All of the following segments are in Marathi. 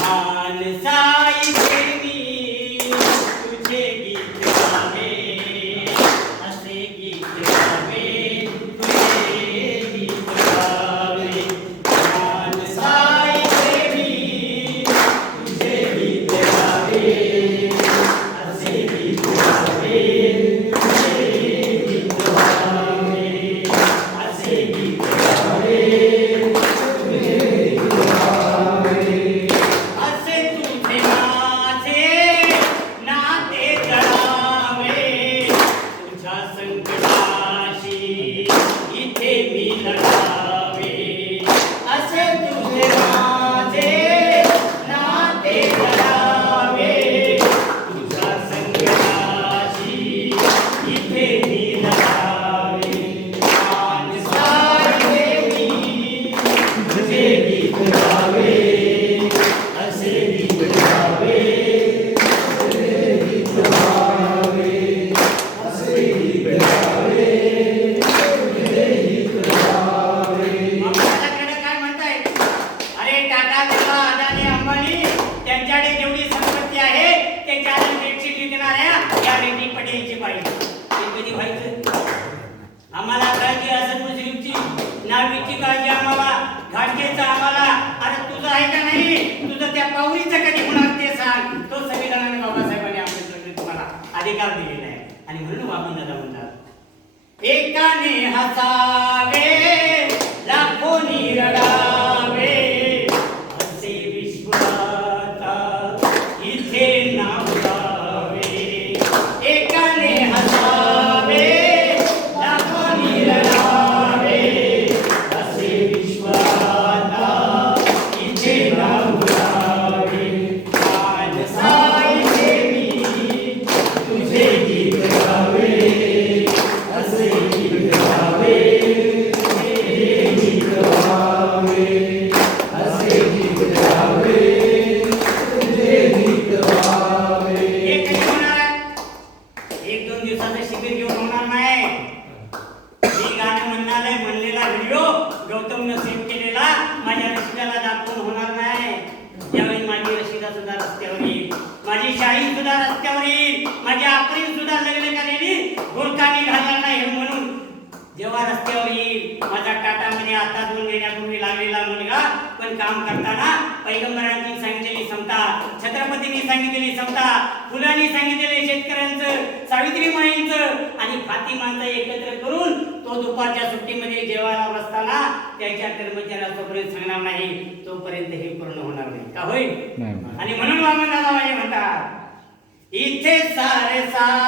मानसाई देवी काळजी असत मुस्लिमची नावीची काळजी आम्हाला घाटकेचा आम्हाला. अरे तुझं आहे का नाही? तुझं त्या पाहुरीचं कधी होणार ते सांग. तो संविधानाने बाबासाहेबांनी आंबेडकरांनी तुम्हाला अधिकार दिलेला आहे. आणि म्हणून वापरून दादा म्हणतात एकाने हसावे. शाही सुद्धा रस्त्यावर येईल. माझी आफरीन सुद्धा लग्न झालेली गोरखानी घालणार नाही म्हणून. जेव्हा रस्त्यावर येईल माझा टाटामध्ये आता दोन महिन्यापूर्वी लागलेला मुलगा पण काम करताना पैगंबरांनी सांगितलेली समता छत्रपतींनी सांगितलेली समता फुलांनी सांगितलेले शेतकऱ्यांचं सावित्रीमाईंचं आणि फातिमांचं एकत्र करून तो दुपारच्या सुट्टीमध्ये जेवायला बसताना त्याच्या कर्मचाऱ्याला तोपर्यंत सांगणार नाही तोपर्यंत हे पूर्ण होणार नाही. का होईल. आणि म्हणून वामन दादा म्हणतात इथे सारे सारे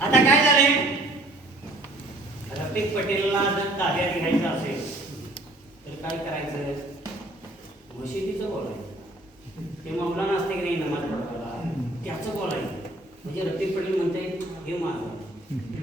आता काय झाले रफिक पटेलला जर ताब्यात घ्यायचं असेल तर काय करायचं? मशिदीचं बोलायचं. ते मौलाना असते की नाही नमाज पडवायला त्याचं बोलायचं. म्हणजे रफिक पटेल म्हणते हे माझं.